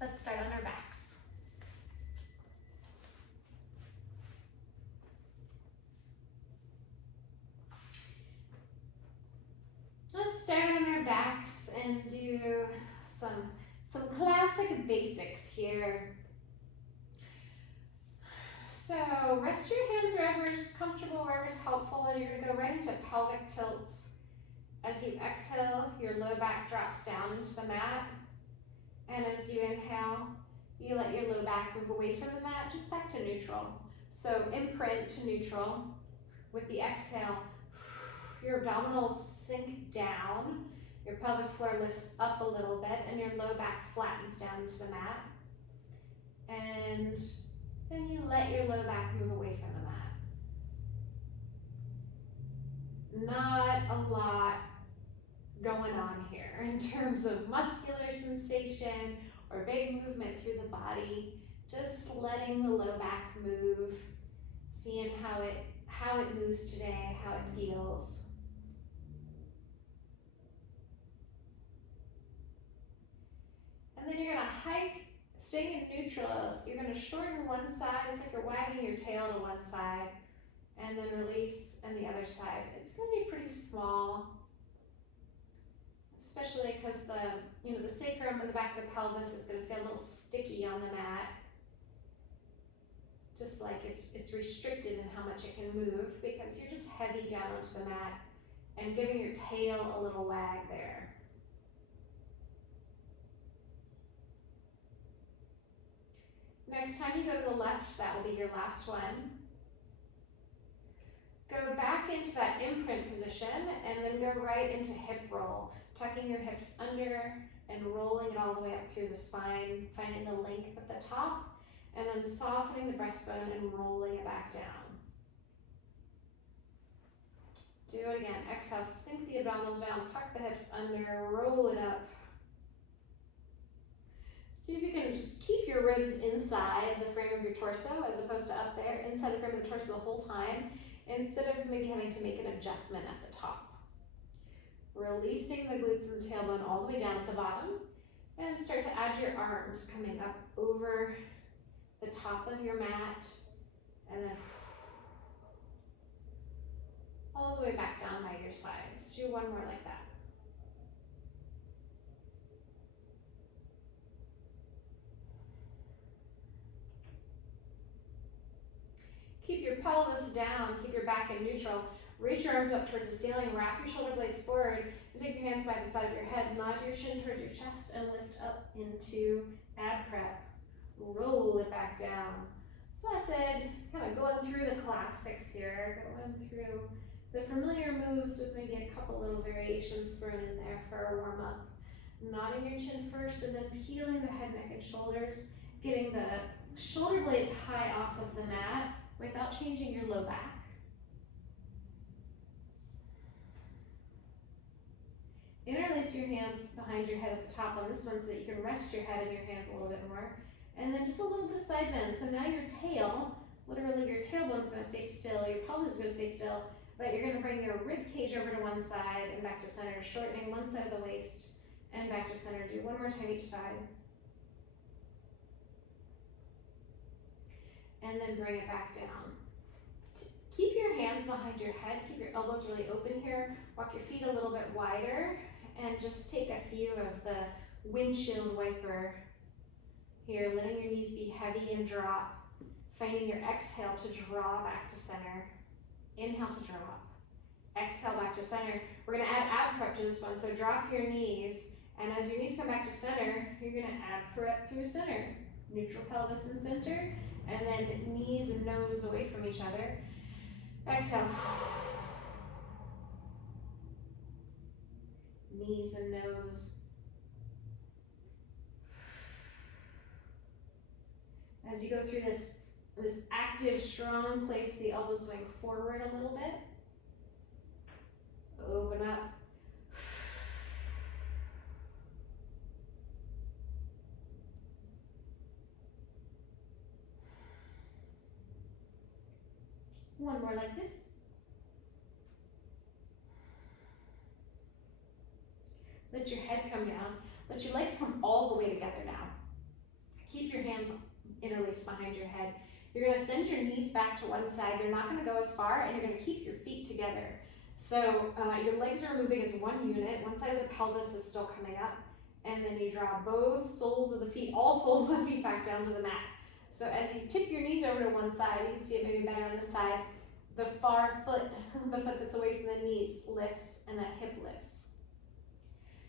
Let's start on our backs. Let's start on our backs and do some classic basics here. So rest your hands wherever's comfortable, wherever's helpful, and you're gonna go right into pelvic tilts. As you exhale, your low back drops down into the mat. And as you inhale, you let your low back move away from the mat, just back to neutral. So imprint to neutral. With the exhale, your abdominals sink down, your pelvic floor lifts up a little bit, and your low back flattens down into the mat. And then you let your low back move away from the mat. Not a lot going on here in terms of muscular sensation or big movement through the body. Just letting the low back move, seeing how it moves today, how it feels. And then you're gonna hike, staying in neutral. You're gonna shorten one side. It's like you're wagging your tail to one side, and then release on the other side. It's gonna be pretty small, especially because the sacrum and the back of the pelvis is gonna feel a little sticky on the mat. Just like it's restricted in how much it can move because you're just heavy down onto the mat and giving your tail a little wag there. Next time you go to the left, that will be your last one. Go back into that imprint position and then go right into hip roll, tucking your hips under and rolling it all the way up through the spine, finding the length at the top, and then softening the breastbone and rolling it back down. Do it again. Exhale, sink the abdominals down, tuck the hips under, roll it up. See if you can just keep your ribs inside the frame of your torso as opposed to up there, inside the frame of the torso the whole time, instead of maybe having to make an adjustment at the top. Releasing the glutes and the tailbone all the way down at the bottom, and start to add your arms coming up over the top of your mat, and then all the way back down by your sides. Do one more like that. Keep your pelvis down, keep your back in neutral. Reach your arms up towards the ceiling, wrap your shoulder blades forward, and take your hands by the side of your head. Nod your chin towards your chest and lift up into ab prep. Roll it back down. So that's it, kind of going through the classics here, going through the familiar moves with maybe a couple little variations thrown in there for a warm up. Nodding your chin first and then peeling the head, neck, and shoulders, getting the shoulder blades high off of the mat without changing your low back. Interlace your hands behind your head at the top on this one so that you can rest your head and your hands a little bit more. And then just a little bit of side bend. So now your tail, literally your tailbone is going to stay still, your pelvis is going to stay still, but you're going to bring your rib cage over to one side and back to center, shortening one side of the waist and back to center. Do one more time each side. And then bring it back down. Keep your hands behind your head, keep your elbows really open here, walk your feet a little bit wider, and just take a few of the windshield wiper here, letting your knees be heavy and drop, finding your exhale to draw back to center. Inhale to drop, exhale back to center. We're gonna add ab prep to this one, so drop your knees, and as your knees come back to center, you're gonna ab prep through center. Neutral pelvis in center, and then knees and nose away from each other. Exhale. Knees and nose. As you go through this active, strong place, the elbows swing forward a little bit. Open up. One more like this. Let your head come down. Let your legs come all the way together now. hands interlaced behind your head. You're gonna send your knees back to one side. They're not gonna go as far, and you're gonna keep your feet together. So your legs are moving as one unit. One side of the pelvis is still coming up, and then you draw both soles of the feet, all soles of the feet back down to the mat. So as you tip your knees over to one side, you can see it maybe better on this side, the far foot, the foot that's away from the knees, lifts, and that hip lifts.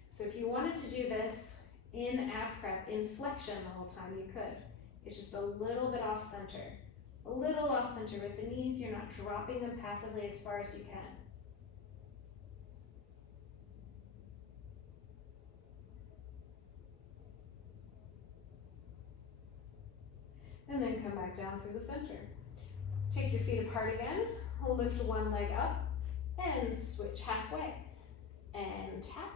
So if you wanted to do this in ab prep, in flexion the whole time, you could. It's just a little bit off center. A little off center with the knees. You're not dropping them passively as far as you can. And then come back down through the center. Take your feet apart again. Lift one leg up and switch halfway. And tap.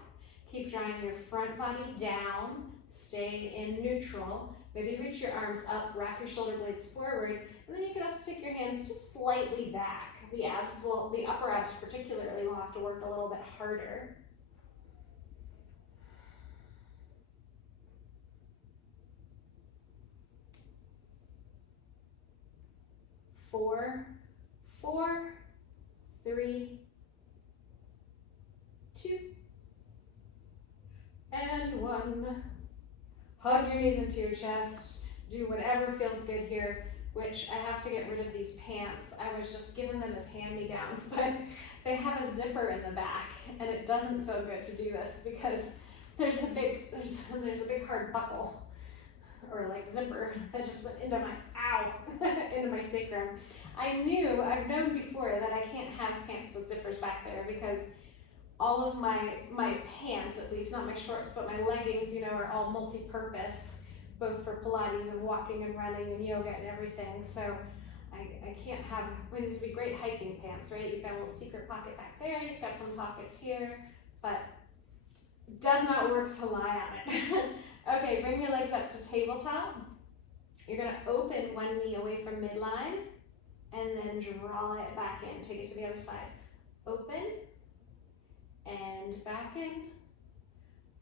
Keep drawing your front body down. Stay in neutral. Maybe reach your arms up, wrap your shoulder blades forward, and then you can also take your hands just slightly back. The upper abs particularly will have to work a little bit harder. Four, 3, 2, and 1. Hug your knees into your chest. Do whatever feels good here, which I have to get rid of these pants. I was just giving them as hand-me-downs, but they have a zipper in the back, and it doesn't feel good to do this because there's a big hard buckle or like zipper that just went into into my sacrum. I've known before that I can't have pants with zippers back there because all of my pants, at least not my shorts, but my leggings, are all multi-purpose, both for Pilates and walking and running and yoga and everything. So I can't have, these would be great hiking pants, right? You've got a little secret pocket back there, you've got some pockets here, but it does not work to lie on it. Okay, bring your legs up to tabletop. You're gonna open one knee away from midline and then draw it back in. Take it to the other side. Open and back in.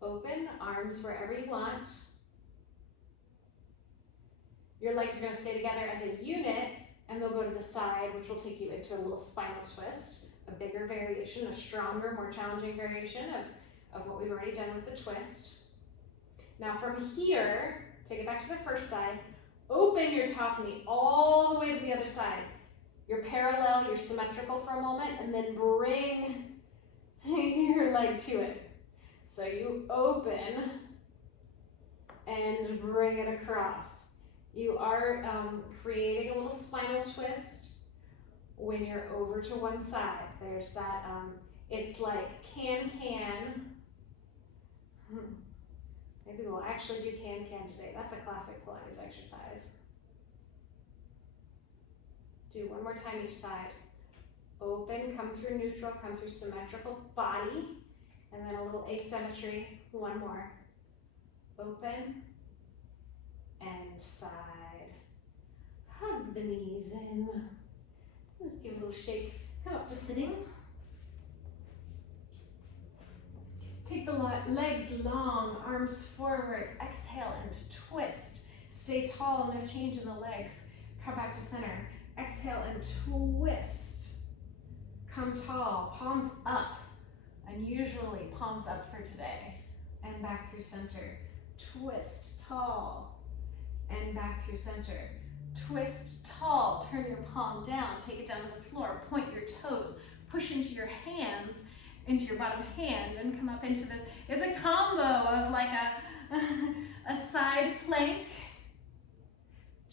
Open, arms wherever you want. Your legs are gonna stay together as a unit and they'll go to the side, which will take you into a little spinal twist, a bigger variation, a stronger, more challenging variation of what we've already done with the twist. Now from here, take it back to the first side, open your top knee all the way to the other side. You're parallel, you're symmetrical for a moment, and then bring your leg to it. So you open and bring it across. You are creating a little spinal twist when you're over to one side. There's that, it's like can. Maybe we'll actually do can today. That's a classic Pilates exercise. Do one more time each side. Open, come through neutral, come through symmetrical body, and then a little asymmetry. One more. Open and side. Hug the knees in. Let's give a little shake. Come up to sitting. Take the legs long, arms forward. Exhale and twist. Stay tall, no change in the legs. Come back to center. Exhale and twist. Come tall, palms up. Unusually, palms up for today. And back through center. Twist, tall. And back through center. Twist, tall. Turn your palm down. Take it down to the floor. Point your toes. Push into your hands, into your bottom hand, and come up into this. It's a combo of like a side plank.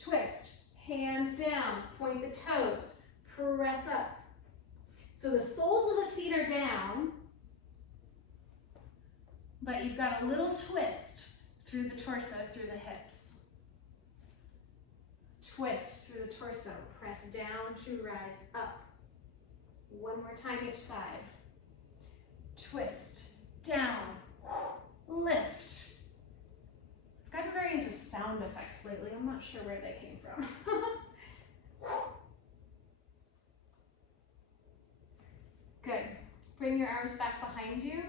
Twist, hand down. Point the toes. Press up. So the soles of the feet are down, but you've got a little twist through the torso, through the hips. Twist through the torso, press down to rise up. One more time each side. Twist, down, lift. I've gotten very into sound effects lately. I'm not sure where they came from. Good. Bring your arms back behind you.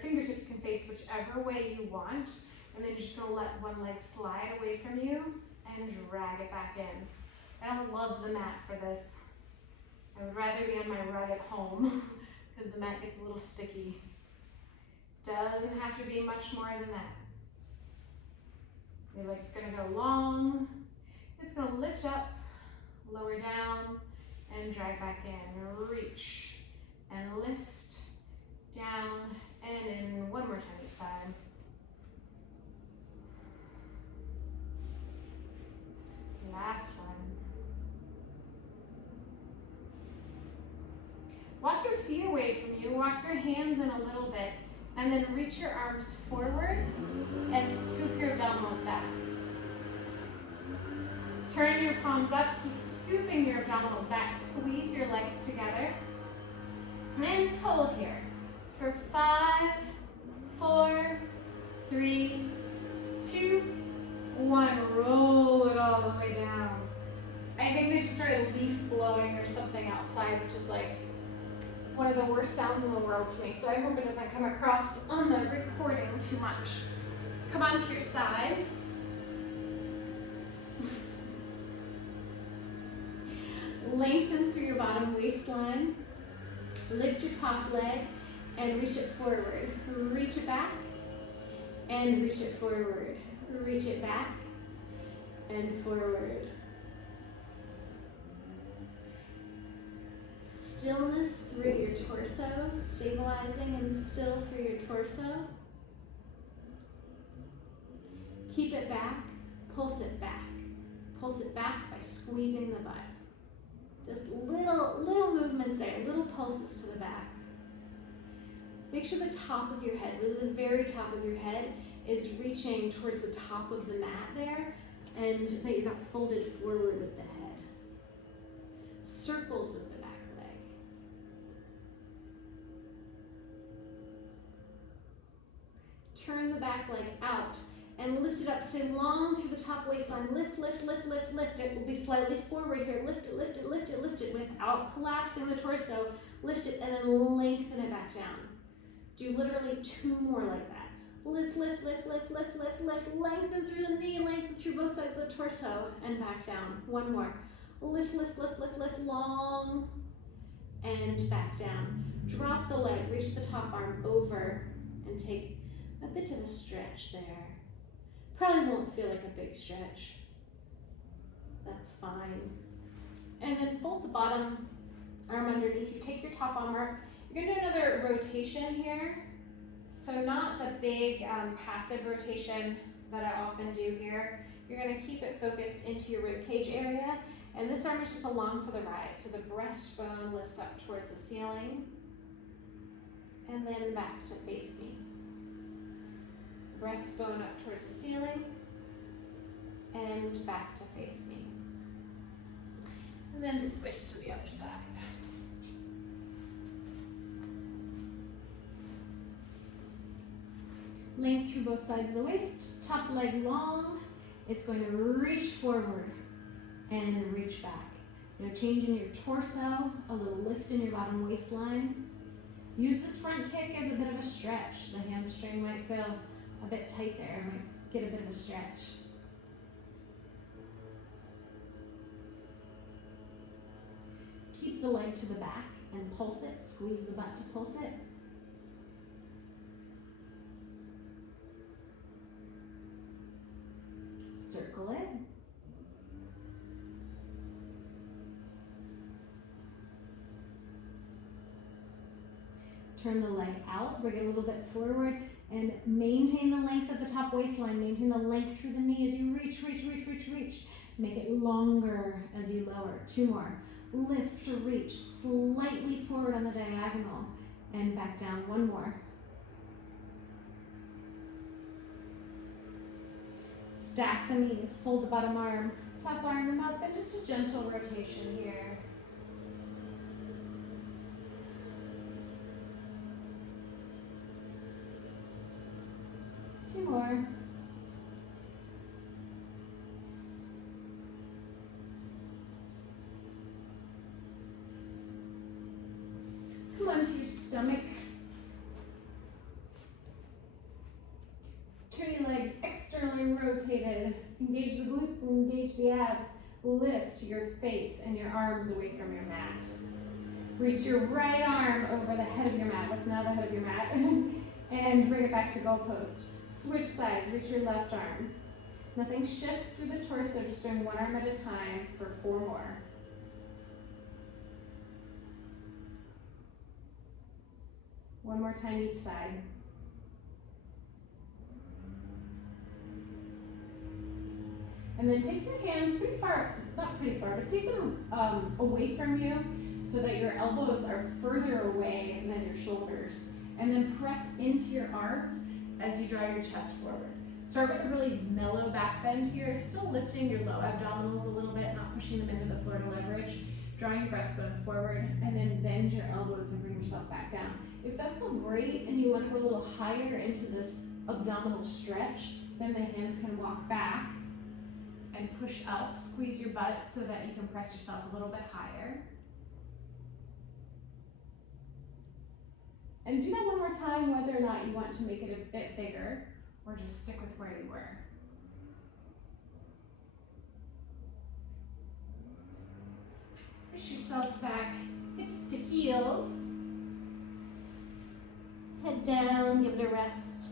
Fingertips can face whichever way you want. And then you're just gonna let one leg slide away from you and drag it back in. I don't love the mat for this. I would rather be on my rug at home because the mat gets a little sticky. Doesn't have to be much more than that. Your leg's gonna go long. It's gonna lift up, lower down, and drag back in. Reach and lift, down, and in. One more time each side. Last one. Walk your feet away from you. Walk your hands in a little bit. And then reach your arms forward and scoop your abdominals back. Turn your palms up. Keep scooping your abdominals back. Squeeze your legs together. And just hold here for 5, 4, 3, 2, 1. Roll it all the way down. I think they just started leaf blowing or something outside, which is like one of the worst sounds in the world to me. So I hope it doesn't come across on the recording too much. Come onto your side. Lengthen through your bottom waistline. Lift your top leg and reach it forward. Reach it back and reach it forward. Reach it back and forward. Stillness through your torso, stabilizing and still through your torso. Keep it back, pulse it back. Pulse it back by squeezing the butt. Just little movements there, little pulses to the back. Make sure the top of your head, really the very top of your head, is reaching towards the top of the mat there, and that you're not folded forward with the head. Circles with the back leg. Turn the back leg out and lift it up. Stay long through the top waistline. Lift, lift, lift, lift, lift. It will be slightly forward here. Lift it, lift it, lift it, lift it without collapsing the torso. Lift it and then lengthen it back down. Do literally 2 more like that. Lift, lift, lift, lift, lift, lift, lift. Lengthen through the knee, lengthen through both sides of the torso, and back down. 1 more. Lift, lift, lift, lift, lift, long, and back down. Drop the leg, reach the top arm over, and take a bit of a stretch there. Probably won't feel like a big stretch. That's fine. And then fold the bottom arm underneath you. Take your top arm up. You're gonna do another rotation here. So not the big passive rotation that I often do here. You're gonna keep it focused into your rib cage area. And this arm is just along for the ride. So the breastbone lifts up towards the ceiling. And then back to face me. Breastbone up towards the ceiling. And back to face me. And then switch to the other side. Length through both sides of the waist, top leg long. It's going to reach forward and reach back. Change in your torso, a little lift in your bottom waistline. Use this front kick as a bit of a stretch. The hamstring might feel a bit tight there, might get a bit of a stretch. Keep the leg to the back and pulse it, squeeze the butt to pulse it. Circle it. Turn the leg out, bring it a little bit forward, and maintain the length of the top waistline. Maintain the length through the knee as you reach, reach, reach, reach, reach. Make it longer as you lower. 2 more. Lift to reach, slightly forward on the diagonal, and back down. 1 more. Stack the knees, fold the bottom arm, top arm up, and just a gentle rotation here. Two more. Come onto your stomach. Turn your legs rotated. Engage the glutes and engage the abs. Lift your face and your arms away from your mat. Reach your right arm over the head of your mat. What's now the head of your mat? And bring it back to goalpost. Switch sides, reach your left arm. Nothing shifts through the torso, just doing one arm at a time for 4 more. One more time each side. And then take your hands pretty far, not pretty far, but take them away from you so that your elbows are further away than your shoulders. And then press into your arms as you draw your chest forward. Start with a really mellow back bend here, still lifting your low abdominals a little bit, not pushing them into the floor to leverage. Drawing your breastbone forward, and then bend your elbows and bring yourself back down. If that felt great and you want to go a little higher into this abdominal stretch, then the hands can walk back and push up. Squeeze your butt so that you can press yourself a little bit higher. And do that one more time, whether or not you want to make it a bit bigger or just stick with where you were. Push yourself back, hips to heels. Head down, give it a rest.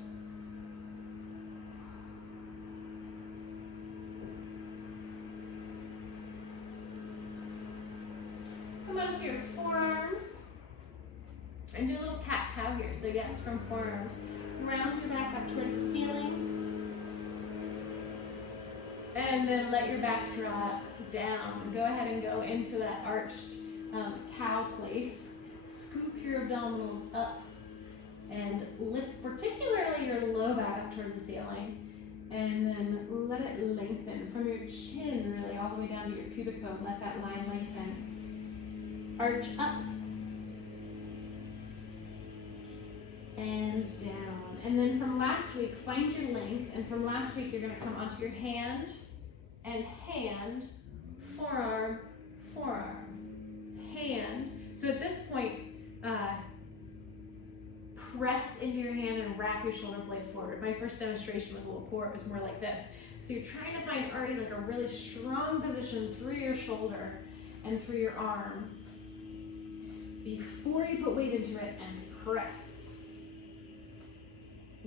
Come onto your forearms and do a little cat-cow here. So yes, from forearms. Round your back up towards the ceiling. And then let your back drop down. Go ahead and go into that arched cow place. Scoop your abdominals up and lift particularly your low back up towards the ceiling. And then let it lengthen from your chin really all the way down to your pubic bone. Let that line lengthen. Arch up and down. And then from last week, find your length. And from last week, you're going to come onto your hand and hand, forearm, forearm, hand. So at this point, press into your hand and wrap your shoulder blade forward. My first demonstration was a little poor. It was more like this. So you're trying to find already like a really strong position through your shoulder and through your arm before you put weight into it and press.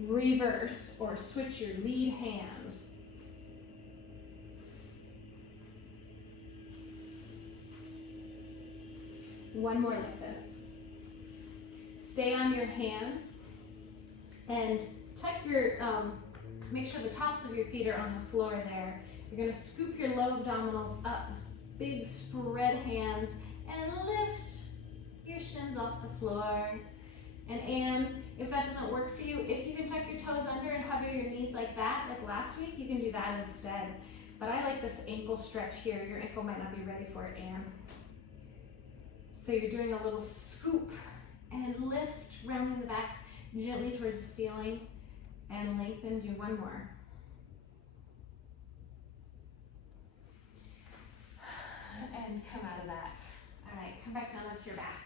Reverse or switch your lead hand. One more like this. Stay on your hands and tuck your, make sure the tops of your feet are on the floor there. You're gonna scoop your low abdominals up, big spread hands, and lift your shins off the floor. And Anne, if that doesn't work for you, if you can tuck your toes under and hover your knees like that, like last week, you can do that instead. But I like this ankle stretch here. Your ankle might not be ready for it, Anne. So you're doing a little scoop and lift, rounding the back gently towards the ceiling, and lengthen. Do one more. And come out of that. All right, come back down onto your back.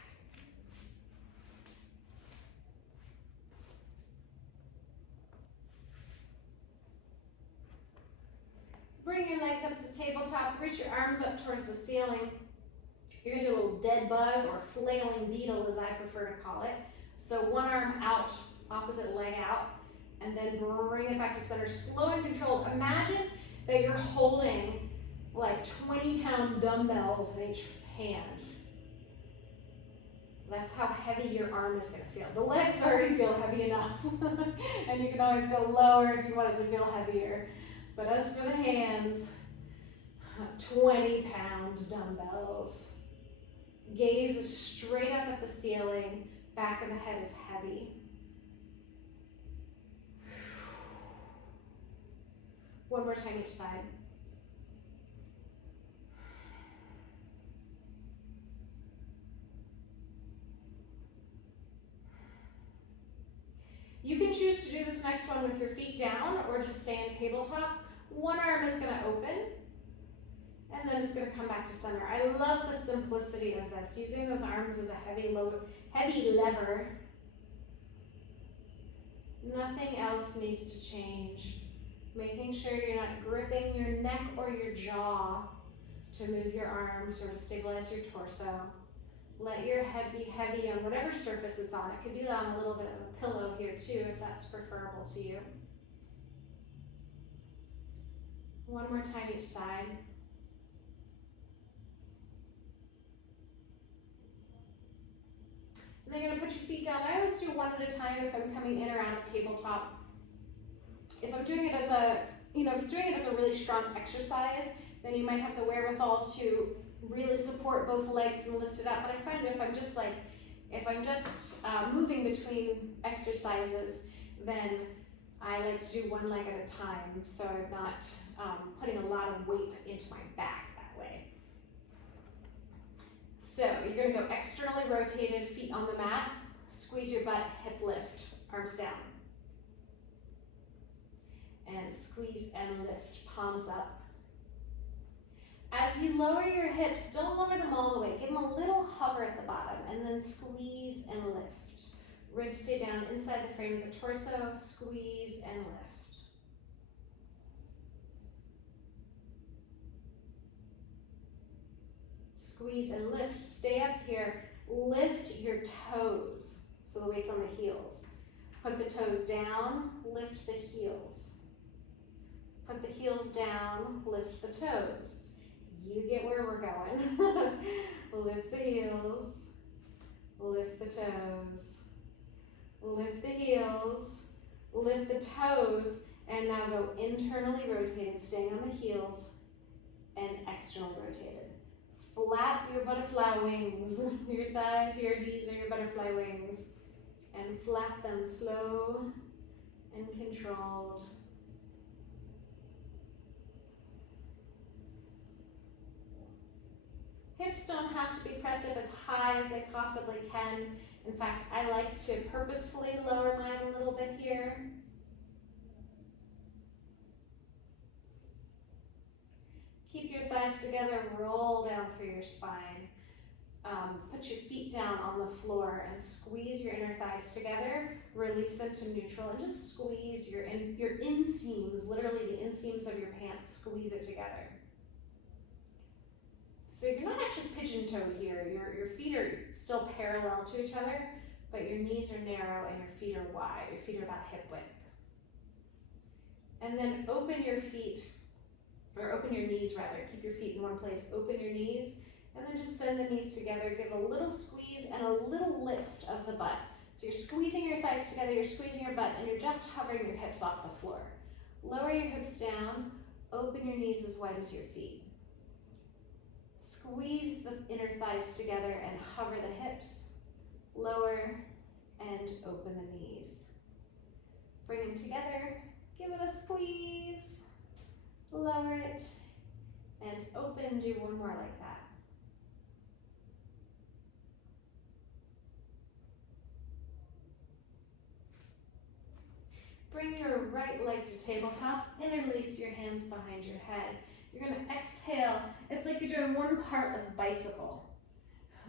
Bring your legs up to tabletop, reach your arms up towards the ceiling. You're gonna do a little dead bug or flailing beetle as I prefer to call it. So one arm out, opposite leg out, and then bring it back to center, slow and controlled. Imagine that you're holding like 20-pound dumbbells in each hand. That's how heavy your arm is gonna feel. The legs already feel heavy enough. And you can always go lower if you want it to feel heavier. But as for the hands, 20-pound dumbbells. Gaze is straight up at the ceiling, back of the head is heavy. One more time each side. You can choose to do this next one with your feet down or just stay in tabletop. One arm is going to open, and then it's going to come back to center. I love the simplicity of this, using those arms as a heavy lever. Nothing else needs to change. Making sure you're not gripping your neck or your jaw to move your arms or to stabilize your torso. Let your head be heavy on whatever surface it's on. It could be on a little bit of a pillow here too, if that's preferable to you. One more time each side. And then you're gonna put your feet down. I always do one at a time if I'm coming in or out of tabletop. If I'm doing it as a, if you're doing it as a really strong exercise, then you might have the wherewithal to really support both legs and lift it up. But I find that if I'm just moving between exercises, then I like to do one leg at a time, so I'm not putting a lot of weight into my back that way. So you're gonna go externally rotated, feet on the mat, squeeze your butt, hip lift, arms down. And squeeze and lift, palms up. As you lower your hips, don't lower them all the way. Give them a little hover at the bottom and then squeeze and lift. Ribs stay down inside the frame of the torso, squeeze and lift. Squeeze and lift, stay up here. Lift your toes, so the weight's on the heels. Put the toes down, lift the heels. Put the heels down, lift the toes. You get where we're going. Lift the heels, lift the toes, lift the heels, lift the toes, and now go internally rotated, staying on the heels, and externally rotated. Flap your butterfly wings, your thighs, your knees are your butterfly wings, and flap them slow and controlled. Hips don't have to be pressed up as high as they possibly can. In fact, I like to purposefully lower mine a little bit here. Keep your thighs together, roll down through your spine. Put your feet down on the floor and squeeze your inner thighs together. Release it to neutral and just squeeze your inseams, literally the inseams of your pants, squeeze it together. So you're not actually pigeon-toed here. Your feet are still parallel to each other, but your knees are narrow and your feet are wide. Your feet are about hip width. And then open your feet, or open your knees rather. Keep your feet in one place. Open your knees, and then just send the knees together. Give a little squeeze and a little lift of the butt. So you're squeezing your thighs together, you're squeezing your butt, and you're just hovering your hips off the floor. Lower your hips down. Open your knees as wide as your feet. Squeeze the inner thighs together and hover the hips, lower and open the knees. Bring them together, give it a squeeze, lower it, and open, do one more like that. Bring your right leg to tabletop, interlace your hands behind your head. You're gonna exhale. It's like you're doing one part of bicycle.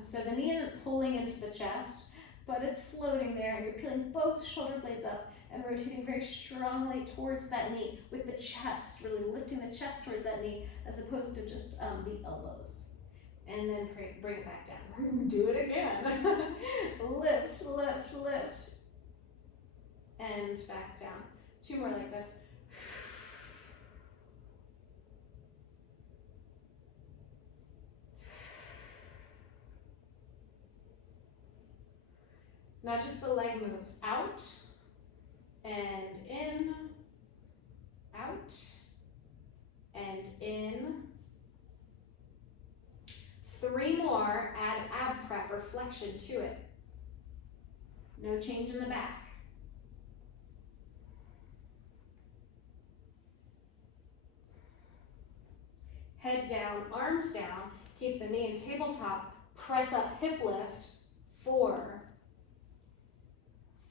So the knee isn't pulling into the chest, but it's floating there, and you're peeling both shoulder blades up and rotating very strongly towards that knee with the chest, really lifting the chest towards that knee as opposed to just the elbows. And then bring it back down. Do it again. Lift, lift, lift. And back down. Two more like this. Now just the leg moves out and in, out and in. 3 more, add ab prep or flexion to it. No change in the back. Head down, arms down, keep the knee in tabletop, press up, hip lift. 4,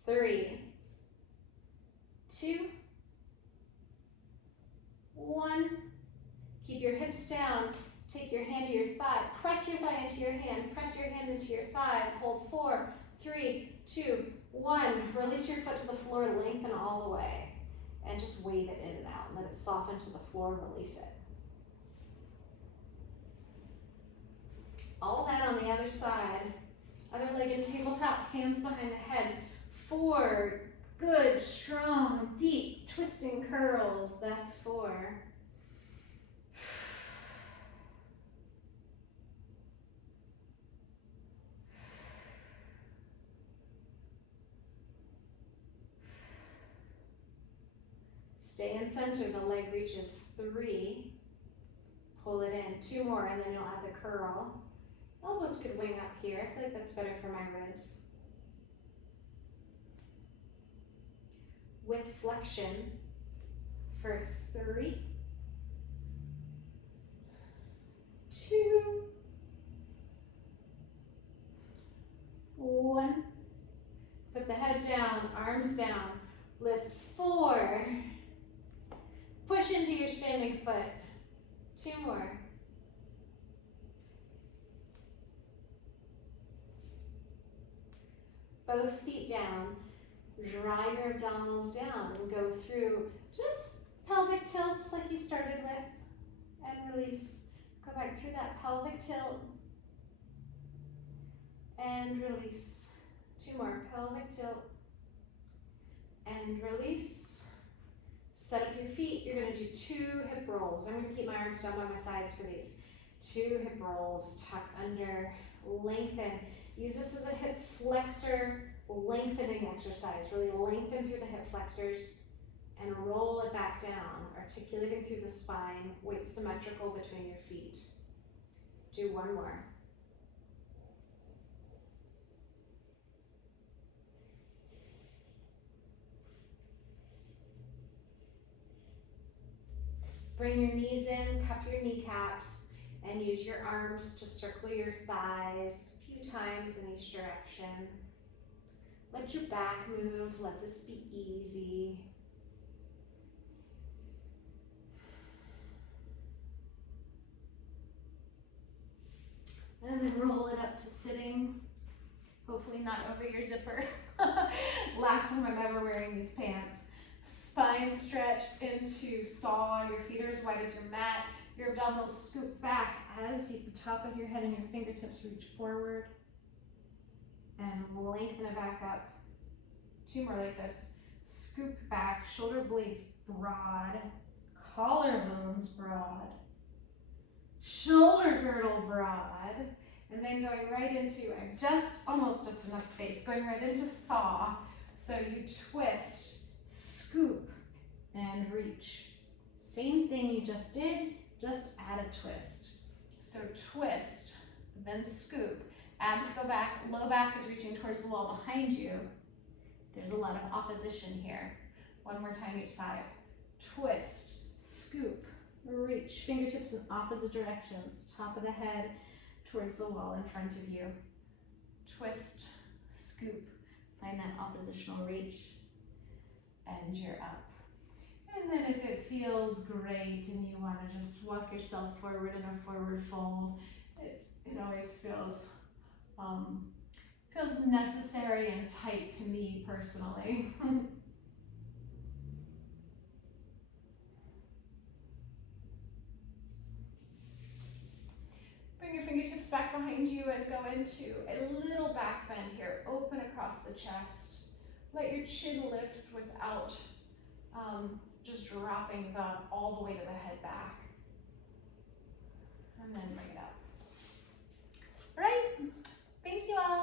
3, 2, 1. Keep your hips down. Take your hand to your thigh. Press your thigh into your hand. Press your hand into your thigh. Hold 4, 3, 2, 1. Release your foot to the floor. Lengthen all the way. and just wave it in and out. Let it soften to the floor, release it. All that on the other side. Other leg in tabletop, hands behind the head. 4 good, strong, deep, twisting curls. That's 4. Stay in center, the leg reaches 3. Pull it in, 2 more, and then you'll add the curl. Elbows could wing up here. I feel like that's better for my ribs. With flexion for 3, 2, 1. Put the head down, arms down. Lift 4. Push into your standing foot. 2 more. Both feet down. Drive your abdominals down and go through just pelvic tilts like you started with. And release. Go back through that pelvic tilt. And release. 2 more. Pelvic tilt. And release. Set up your feet. You're going to do 2 hip rolls. I'm going to keep my arms down by my sides for these. 2 hip rolls. Tuck under. Lengthen. Use this as a hip flexor lengthening exercise. Really lengthen through the hip flexors and roll it back down, articulating through the spine, weight symmetrical between your feet. Do 1 more. Bring your knees in, cup your kneecaps, and use your arms to circle your thighs a few times in each direction. Let your back move, let this be easy. And then roll it up to sitting. Hopefully not over your zipper. Last time I'm ever wearing these pants. Spine stretch into saw. Your feet are as wide as your mat. Your abdominals scoop back as the top of your head and your fingertips reach forward. And lengthen it back up. 2 more like this. Scoop back, shoulder blades broad, collarbones broad, shoulder girdle broad, and then going right into, almost just enough space, going right into saw. So you twist, scoop, and reach. Same thing you just did, just add a twist. So twist, then scoop. Abs go back, low back is reaching towards the wall behind you. There's a lot of opposition here. 1 more time each side. Twist, scoop, reach. Fingertips in opposite directions. Top of the head towards the wall in front of you. Twist, scoop. Find that oppositional reach. And you're up. And then if it feels great and you want to just walk yourself forward in a forward fold, it always feels necessary and tight to me personally. Bring your fingertips back behind you and go into a little back bend here. Open across the chest. Let your chin lift without just dropping all the way to the head